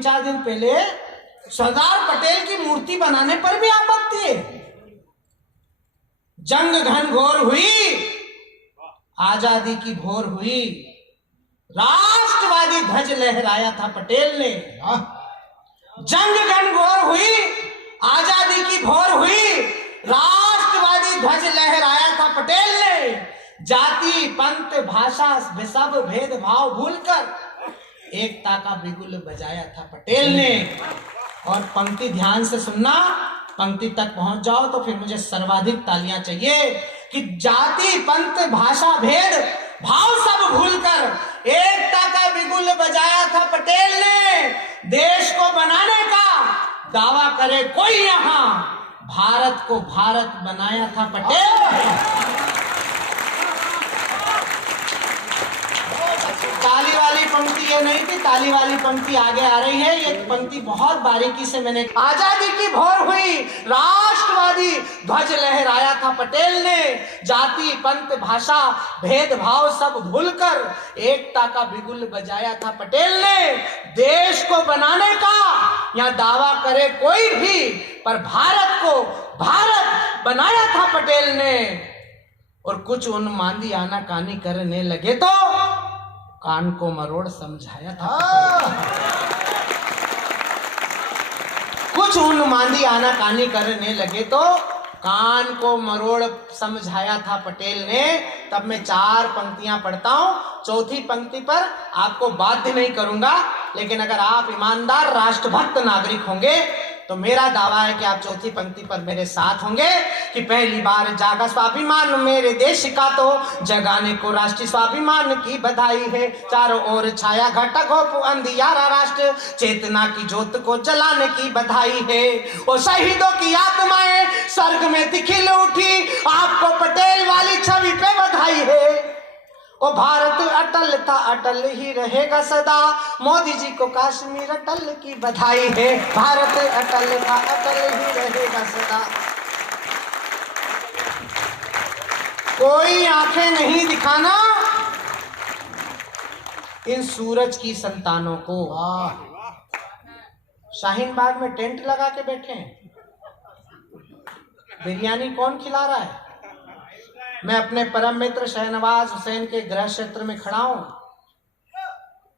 3-4 दिन पहले सरदार पटेल की मूर्ति बनाने पर भी आपत्ति है। जंग घनघोर हुई, आजादी की भोर हुई, राष्ट्रवादी ध्वज लहराया था पटेल ने। जंग घनघोर हुई, आजादी की भोर हुई, राष्ट्रवादी ध्वज लहराया था पटेल ने। जाति पंथ भाषा सब भेदभाव भूलकर एकता का बिगुल बजाया था पटेल ने। और पंक्ति ध्यान से सुनना, पंक्ति तक पहुंच जाओ तो फिर मुझे सर्वाधिक तालियां चाहिए कि जाति पंथ भाषा भेद भाव सब भूलकर एकता का बिगुल बजाया था पटेल ने। देश को बनाने का दावा करे कोई यहाँ, भारत को भारत बनाया था पटेल। ताली वाली पंक्ति ये नहीं थी, ताली वाली पंक्ति आगे आ रही है। ये पंक्ति बहुत बारीकी से मैंने, आजादी की भोर हुई, राष्ट्रवादी ध्वज लहराया था पटेल ने। जाति पंथ भाषा भेदभाव सब भूलकर एकता का बिगुल बजाया था पटेल ने। देश को बनाने का या दावा करे कोई भी, पर भारत को भारत बनाया था पटेल ने। और कुछ उन्मादी आनाकानी करने लगे तो कान को मरोड़ समझाया था। कुछ उन्मादी आनाकानी करने लगे तो कान को मरोड़ समझाया था पटेल ने। तब मैं 4 पंक्तियां पढ़ता हूं, चौथी पंक्ति पर आपको बाध्य नहीं करूंगा, लेकिन अगर आप ईमानदार राष्ट्रभक्त नागरिक होंगे तो मेरा दावा है कि आप चौथी पंक्ति पर मेरे साथ होंगे कि पहली बार जागा स्वाभिमान मेरे देश का, तो जगाने को राष्ट्रीय स्वाभिमान की बधाई है। चारों ओर छाया घटा घोप अंधियारा, राष्ट्र चेतना की ज्योत को जलाने की बधाई है। और शहीदों की आत्माएं स्वर्ग में दिखिल उठी, आपको पटेल वाली छवि पे बधाई है। ओ भारत अटल था, अटल ही रहेगा सदा, मोदी जी को कश्मीर अटल की बधाई है। भारत अटल था, अटल ही रहेगा सदा। कोई आंखें नहीं दिखाना इन सूरज की संतानों को। शाहीन बाग में टेंट लगा के बैठे हैं, बिरयानी कौन खिला रहा है? मैं अपने परम मित्र शहनवाज हुसैन के गृह क्षेत्र में खड़ा हूं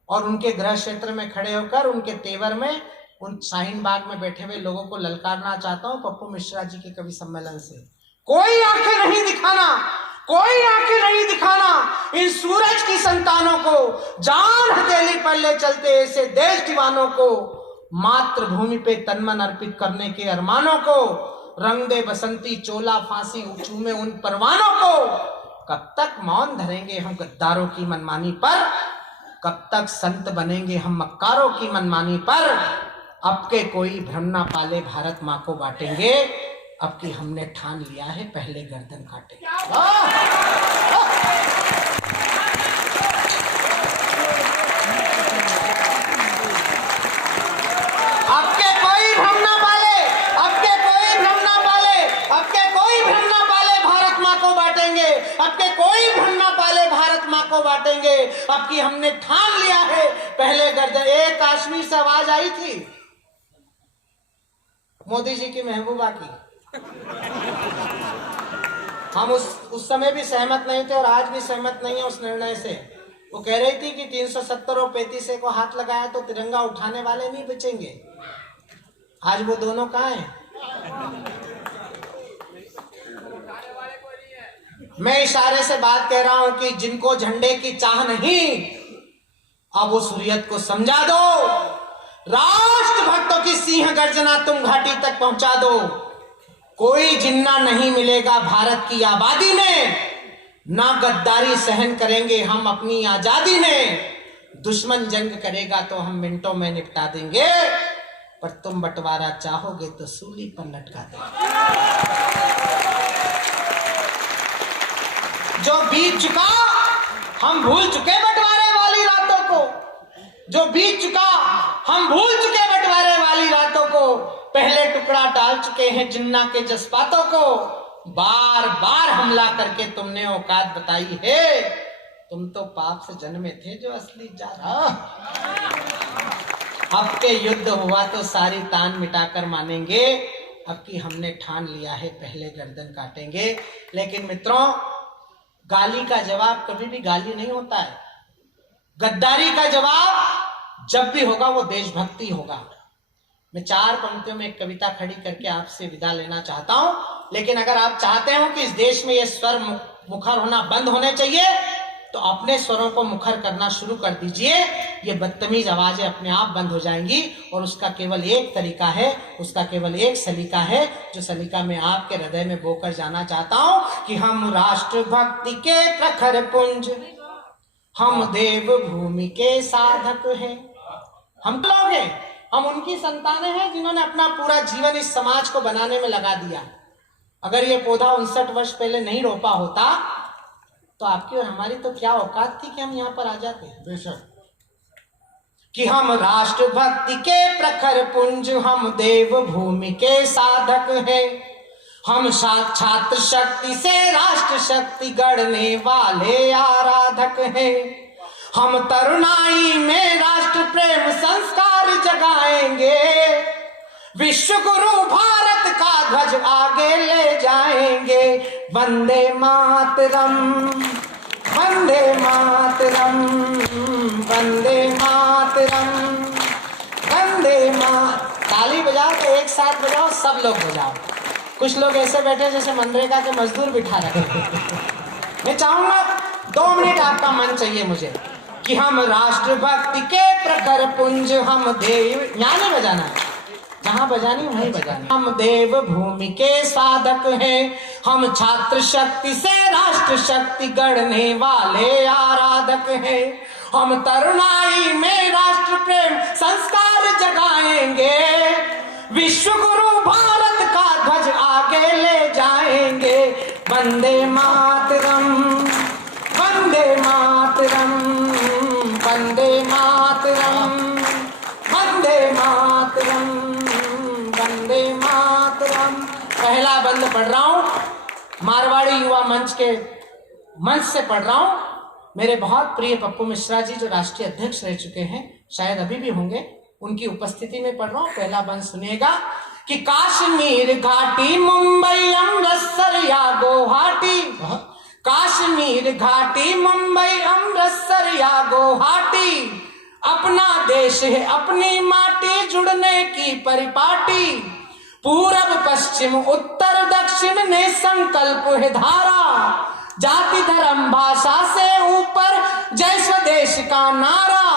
और उनके गृह क्षेत्र में खड़े होकर उनके तेवर में उन शाहीन बाग में बैठे हुए लोगों को ललकारना चाहता हूं पप्पू मिश्रा जी के कवि सम्मेलन से। कोई आंखें नहीं दिखाना, कोई आंखें नहीं दिखाना इन सूरज की संतानों को, जान हथेली पर ले चलते ऐसे देश दीवानों को, मातृभूमि पे तनमन अर्पित करने के अरमानों को, रंग दे बसंती चोला फांसी चूमे उन परवानों को। कब तक मौन धरेंगे हम गद्दारों की मनमानी पर, कब तक संत बनेंगे हम मक्कारों की मनमानी पर। अब के कोई भ्रम ना पाले भारत माँ को बांटेंगे, अब की हमने ठान लिया है पहले गर्दन काटेंगे। बांटेंगे, अब की हमने ठान लिया है पहले गर्दन। एक कश्मीर से आवाज आई थी मोदी जी की महबूबा की, हम उस समय भी सहमत नहीं थे और आज भी सहमत नहीं है उस निर्णय से। वो कह रही थी कि 370 और 35 को हाथ लगाया तो तिरंगा उठाने वाले नहीं बचेंगे। आज वो दोनों कहाँ हैं? मैं इशारे से बात कह रहा हूं कि जिनको झंडे की चाह नहीं, अब वो सूर्यत को समझा दो। राष्ट्रभक्तों की सिंह गर्जना तुम घाटी तक पहुंचा दो। कोई जिन्ना नहीं मिलेगा भारत की आबादी में, ना गद्दारी सहन करेंगे हम अपनी आजादी में। दुश्मन जंग करेगा तो हम मिनटों में निपटा देंगे, पर तुम बंटवारा चाहोगे तो सूली पर लटका देंगे। जो बीत चुका हम भूल चुके बंटवारे वाली रातों को, जो बीत चुका हम भूल चुके बंटवारे वाली रातों को। पहले टुकड़ा डाल चुके हैं जिन्ना के जज्बातों को। बार बार हमला करके तुमने औकात बताई है, तुम तो पाप से जन्मे थे जो असली जात। अब के युद्ध हुआ तो सारी तान मिटाकर मानेंगे, अब की हमने ठान लिया है पहले गर्दन काटेंगे। लेकिन मित्रों, गाली का जवाब कभी भी गाली नहीं होता है। गद्दारी का जवाब जब भी होगा वो देशभक्ति होगा। मैं 4 पंक्तियों में एक कविता खड़ी करके आपसे विदा लेना चाहता हूं। लेकिन अगर आप चाहते हो कि इस देश में ये स्वर मुखर होना बंद होने चाहिए, तो अपने स्वरों को मुखर करना शुरू कर दीजिए। ये बदतमीज आवाजें अपने आप बंद हो जाएंगी। और उसका केवल एक तरीका है, उसका केवल एक सलीका है, जो सलीका मैं आपके हृदय में बोकर जाना चाहता हूं कि हम राष्ट्र भक्ति के प्रखर पुंज, हम देव भूमि के साधक हैं। हम लोग हैं, हम उनकी संतानें हैं जिन्होंने अपना पूरा जीवन इस समाज को बनाने में लगा दिया। अगर ये पौधा 59 वर्ष पहले नहीं रोपा होता तो आपकी और हमारी तो क्या औकात थी कि हम यहाँ पर आ जाते। बेशक कि हम राष्ट्र भक्ति के प्रखर पुंज, हम देव भूमि के साधक हैं। हम छात्र शक्ति से राष्ट्र शक्ति गढ़ने वाले आराधक हैं। हम तरुणाई में राष्ट्र प्रेम संस्कार जगाएंगे। विश्व गुरु भारत का ध्वज आगे ले जाएंगे। वंदे मातरम, वंदे मातरम, वंदे मातरम, वंदे मातरम। ताली बजाओ तो एक साथ बजाओ, सब लोग बजाओ। कुछ लोग ऐसे बैठे जैसे मनरेगा के मजदूर बिठा रखे। मैं चाहूंगा 2 मिनट आपका मन चाहिए मुझे कि हम राष्ट्र भक्ति के प्रखर पुंज, हम देव, यहाँ नहीं बजाना, जहां बजानी वहीं बजानी। हम देव भूमि के साधक हैं। हम छात्र शक्ति से राष्ट्र शक्ति गढ़ने वाले आराधक हैं। हम तरुणाई में राष्ट्र प्रेम संस्कार जगाएंगे। विश्व गुरु भारत का ध्वज आगे ले जाएंगे। वंदे मातरम, वंदे मातरम, वंदे मातरम, वंदे मातरम, वंदे मातरम। पहला बंद पढ़ रहा हूं, मारवाड़ी युवा मंच के मंच से पढ़ रहा हूं। मेरे बहुत प्रिय पप्पू मिश्रा जी जो राष्ट्रीय अध्यक्ष रह चुके हैं, शायद अभी भी होंगे, उनकी उपस्थिति में पढ़ रहा हूं। पहला बंद सुनिएगा कि कश्मीर घाटी, मुंबई, अमृतसर या गुवाहाटी, कश्मीर घाटी, मुंबई, अमृतसर या गुवाहाटी, अपना देश है अपनी माटी, जुड़ने की परिपाटी। पूरब पश्चिम उत्तर दक्षिण में संकल्प है धारा। जाति धर्म भाषा से ऊपर जय स्वदेश का नारा।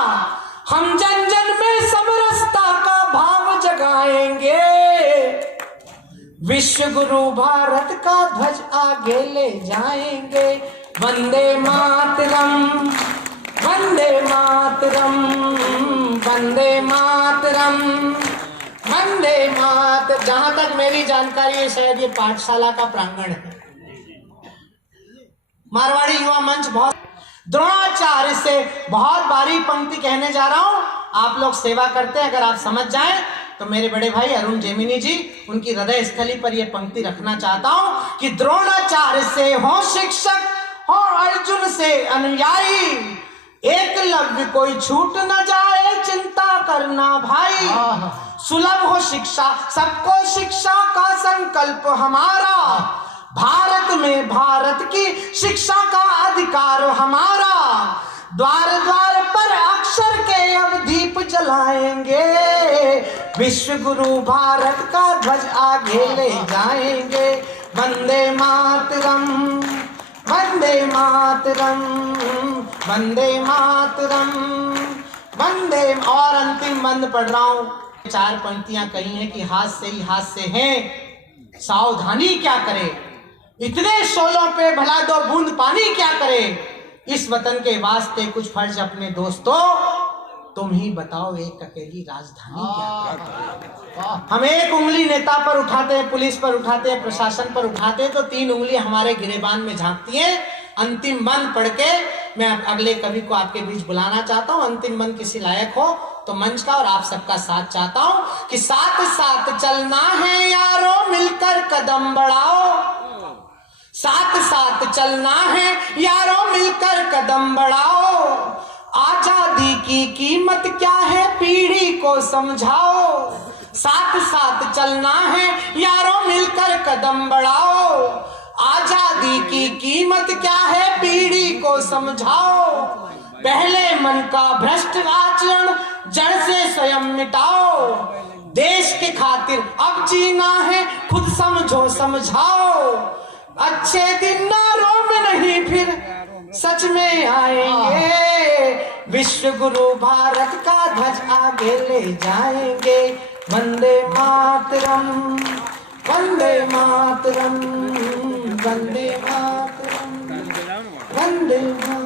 हम जन जन में समरसता का भाव जगाएंगे। विश्व गुरु भारत का ध्वज आगे ले जाएंगे। वंदे मातरम, वंदे मातरम, वंदे मातरम, वंदे मातरम। जहां तक मेरी जानकारी है शायद ये पाठशाला का प्रांगण है। मारवाड़ी युवा मंच बहुत द्रोणाचार्य से बहुत बारीक पंक्ति कहने जा रहा हूं, आप लोग सेवा करते हैं, अगर आप समझ जाएं तो मेरे बड़े भाई अरुण जेमिनी जी, उनकी हृदय स्थली पर यह पंक्ति रखना चाहता हूं कि द्रोणाचार्य से हो शिक्षक, हो अर्जुन से अनुयायी, एकलव्य कोई छूट न जाए, चिंता करना भाई। सुलभ हो शिक्षा, सबको शिक्षा का संकल्प हमारा। भारत में भारत की शिक्षा का अधिकार हमारा। द्वार द्वार पर अक्षर के अब दीप जलाएंगे। विश्व गुरु भारत का ध्वज आगे ले जाएंगे। वंदे मातरम, वंदे मातरम, वंदे मातरम, वंदे। और अंतिम बंद पढ़ रहा हूं। 4 पंक्तियां कही हैं कि हाथ से ही हाथ से हैं, सावधानी क्या करे, इतने शोलों पे भला 2 बूंद पानी क्या करे। इस वतन के वास्ते कुछ फर्ज अपने दोस्तों, तुम ही बताओ एक अकेली राजधानी क्या करे। हम एक उंगली नेता पर उठाते हैं, पुलिस पर उठाते हैं, प्रशासन पर उठाते हैं, तो 3 उंगली हमारे गिरेबान में झांकती हैं। अंतिम बंद पढ़ के मैं अगले कवि को आपके बीच बुलाना चाहता हूं। अंतिम बंद किसी लायक हो तो मंच का और आप सबका साथ चाहता हूं कि साथ साथ चलना है यारों, मिलकर कदम बढ़ाओ। साथ साथ चलना है यारों, मिलकर कदम बढ़ाओ। आजादी की कीमत क्या है पीढ़ी को समझाओ, साथ साथ चलना है यारों मिलकर कदम बढ़ाओ। आजादी की कीमत क्या है पीढ़ी को समझाओ, पहले मन का भ्रष्ट आचरण जड़ से स्वयं मिटाओ। देश के खातिर अब जीना है खुद समझो समझाओ, अच्छे दिन नारों में नहीं फिर सच में आएंगे, विश्व गुरु भारत का ध्वज आगे ले जाएंगे। वंदे मातरम, वंदे मातरम, वंदे मातरम, वंदे मातरम।